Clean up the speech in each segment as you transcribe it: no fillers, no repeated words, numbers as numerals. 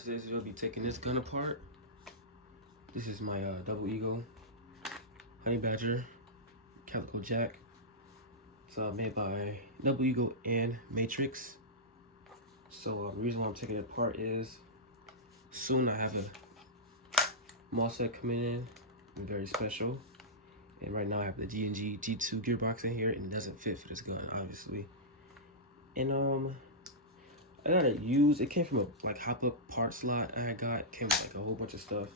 today's video, I'll be taking this gun apart. This is my Double Eagle Honey Badger Calico Jack. It's made by Double Eagle and Matrix. So the reason why I'm taking it apart is soon I have a MOSFET coming in, very special. And right now I have the G&G G2 gearbox in here, and it doesn't fit for this gun, obviously. And I got it used. It came from a like hop-up part slot I got. It came with like a whole bunch of stuff,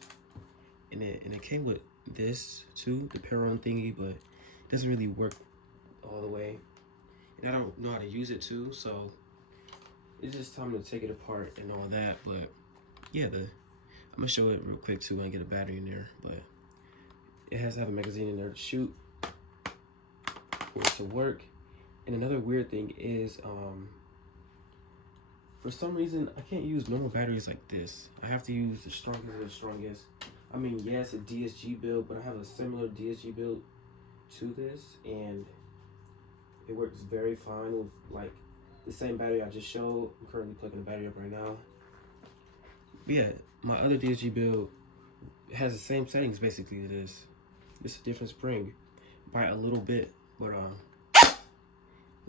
and it came with this too, the pair-on thingy, but it doesn't really work all the way, and I don't know how to use it too. So it's just time to take it apart and all that. But yeah, I'm gonna show it real quick too when I get a battery in there. But it has to have a magazine in there to shoot for it to work. And another weird thing is for some reason, I can't use normal batteries like this. I have to use the strongest of the strongest. I mean, yes, a DSG build, but I have a similar DSG build to this, and it works very fine with like the same battery I just showed. I'm currently plugging the battery up right now. But yeah, my other DSG build has the same settings basically to this. It's a different spring by a little bit, but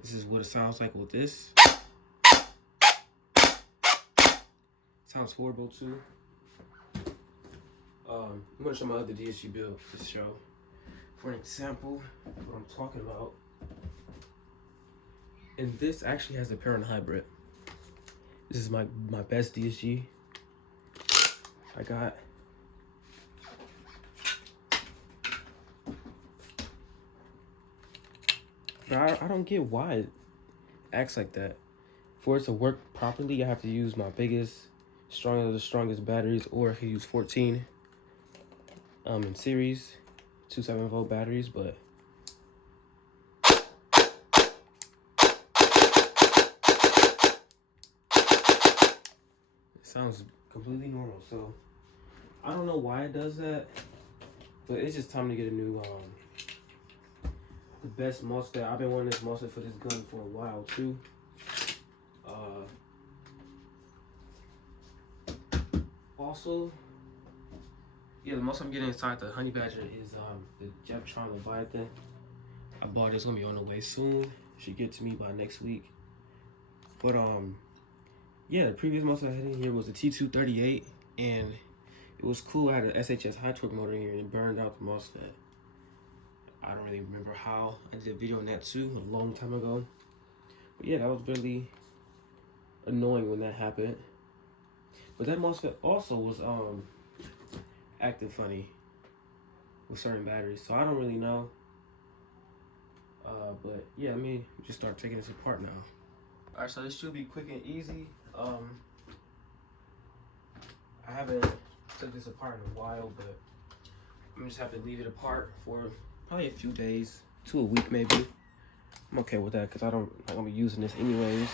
this is what it sounds like with this. Sounds horrible too. I'm gonna show my other DSG build to show for an example what I'm talking about. And this actually has a pair-on hybrid. This is my best DSG I got. But I don't get why it acts like that. For it to work properly, I have to use my biggest, strongest of the strongest batteries, or I can use 14 in series, 2 7-volt batteries. But it sounds completely normal. So I don't know why it does that, but it's just time to get a new the best MOSFET. I've been wanting this MOSFET for this gun for a while too. Also, yeah, the most I'm getting inside the Honey Badger is the Jevtron Leviathan. I bought it. It's gonna be on the way soon. Should get to me by next week. But yeah, the previous MOSFET I had in here was the T238, and it was cool. I had an SHS high torque motor in here, and it burned out the MOSFET. I don't really remember how. I did a video on that too a long time ago. But yeah, that was really annoying when that happened. But that MOSFET also was acting funny with certain batteries, so I don't really know. But yeah, let me just start taking this apart now. Alright, so this should be quick and easy. I haven't took this apart in a while, but I'm just have to leave it apart for probably a few days to a week maybe. I'm okay with that because I'm not gonna be using this anyways.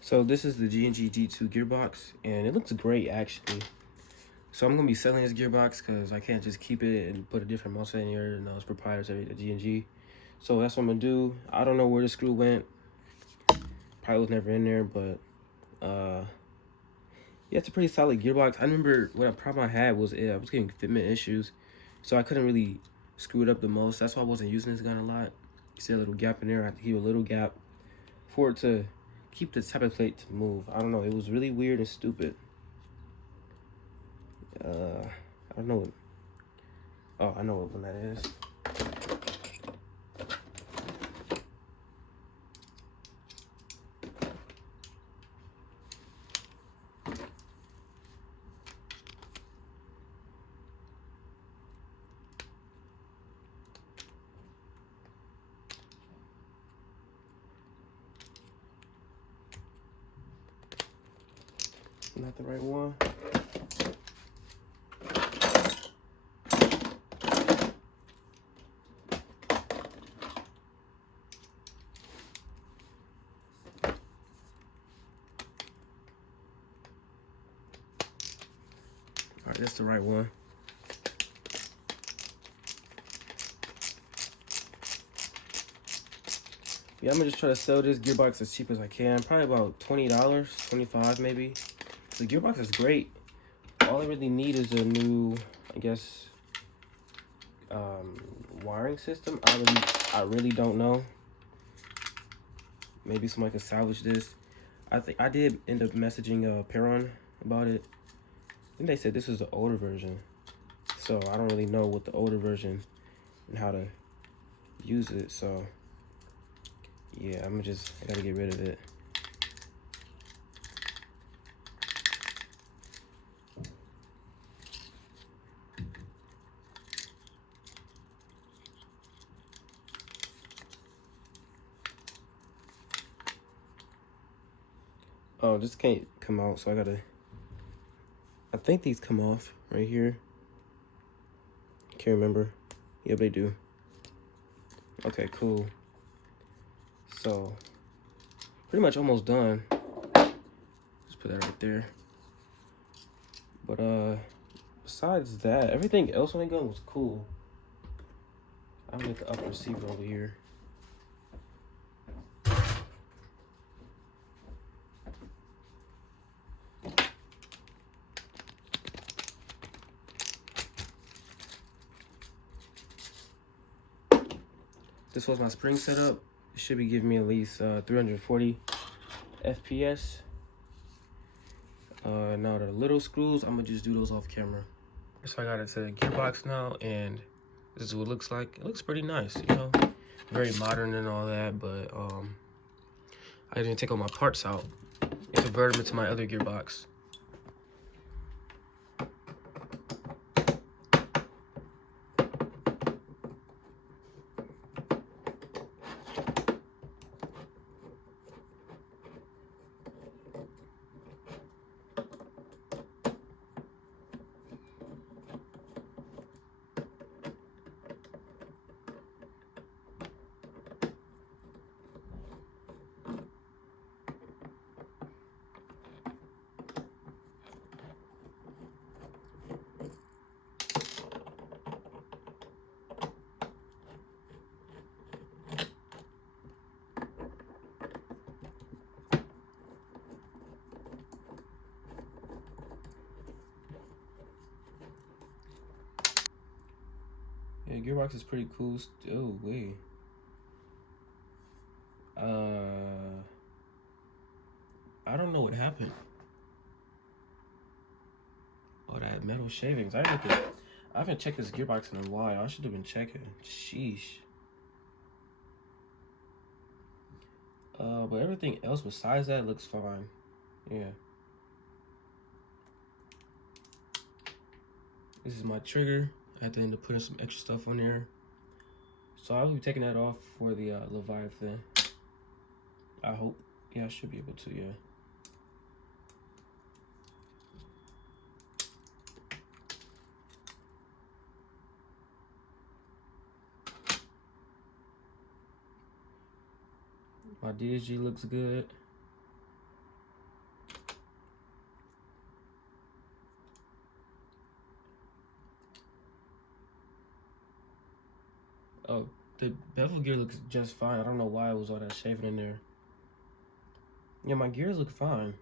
So this is the G&G G2 gearbox, and it looks great actually. So I'm gonna be selling this gearbox because I can't just keep it and put a different MOSFET in here, and it's proprietary to G&G. So that's what I'm gonna do. I don't know where the screw went. Probably was never in there, but yeah, it's a pretty solid gearbox. I remember what a problem I had was I was getting fitment issues, so I couldn't really screw it up the most. That's why I wasn't using this gun a lot. You see a little gap in there. I have to keep a little gap for it to keep the type of plate to move. I don't know. It was really weird and stupid. I don't know. Oh, I know what one that is. got the right one. All right, that's the right one. Yeah, I'm gonna just try to sell this Gearbox as cheap as I can. Probably about $20, $25 maybe. The Gearbox is great. All I really need is a new, I guess, wiring system. I really don't know. Maybe somebody could salvage this. I think I did end up messaging Perron about it. I think they said this was the older version. So I don't really know what the older version and how to use it. So yeah, I gotta get rid of it. Oh, this can't come out, so I think these come off right here. Can't remember. Yep, they do. Okay, cool. So, pretty much almost done. Just put that right there. But, besides that, everything else on the gun was cool. I'm gonna get the upper receiver over here. This was my spring setup. It should be giving me at least 340 FPS. Now the little screws, I'm gonna just do those off camera. So I got it to the Gearbox now, and this is what it looks like. It looks pretty nice, you know, very modern and all that, but I didn't take all my parts out and convert them into my other Gearbox. Yeah, Gearbox is pretty cool still. Wait. I don't know what happened. Oh, that metal shavings. I haven't checked this Gearbox in a while. I should have been checking. Sheesh. But everything else besides that looks fine. Yeah. This is my trigger. I had to end up putting some extra stuff on there. So I'll be taking that off for the Leviathan. I hope. Yeah, I should be able to, yeah. My DSG looks good. Oh, the bevel gear looks just fine. I don't know why it was all that shaving in there. Yeah, my gears look fine.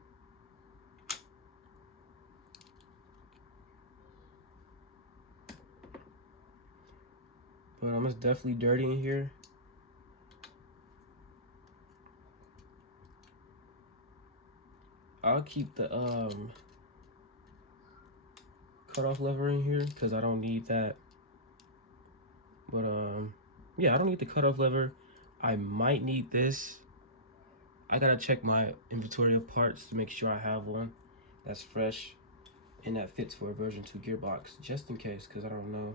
But it's definitely dirty in here. I'll keep the cutoff lever in here because I don't need that. But yeah, I don't need the cutoff lever. I might need this. I gotta check my inventory of parts to make sure I have one that's fresh and that fits for a version 2 gearbox, just in case, because I don't know.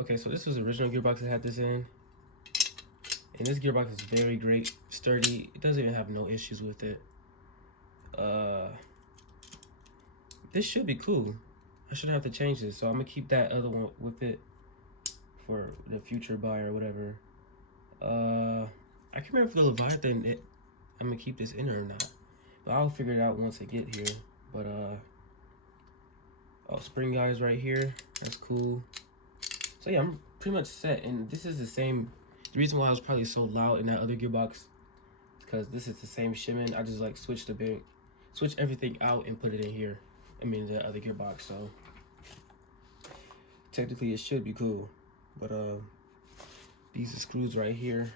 Okay, so this was the original gearbox I had this in. And this gearbox is very great, sturdy. It doesn't even have no issues with it. this should be cool. I shouldn't have to change this, so I'm gonna keep that other one with it for the future buyer or whatever. I can't remember if the Leviathan, I'm gonna keep this in there or not, but I'll figure it out once I get here. But oh, spring guys right here, that's cool. So yeah, I'm pretty much set, and this is the same. The reason why I was probably so loud in that other gearbox is because this is the same shimmin. I just like switch everything out and put it in here. I mean the other gearbox, so technically it should be cool. But these are screws right here.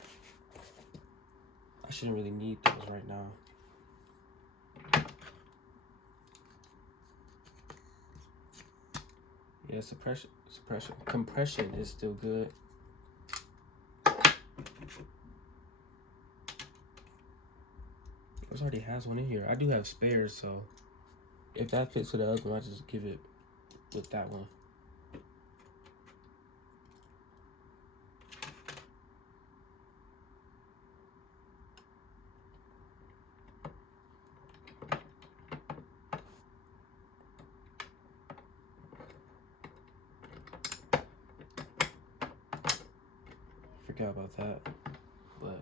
I shouldn't really need those right now. Yeah, compression is still good. It already has one in here. I do have spares, so if that fits with the other one, I just give it with that one. Forgot about that, but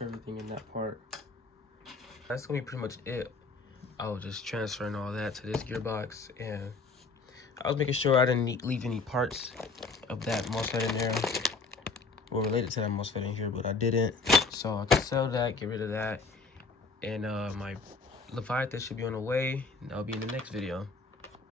everything in that part. That's gonna be pretty much it. I was just transferring all that to this gearbox, and I was making sure I didn't leave any parts of that MOSFET in there or related to that MOSFET in here, but I didn't. So I can sell that, get rid of that, and my Leviathan should be on the way, and that'll be in the next video.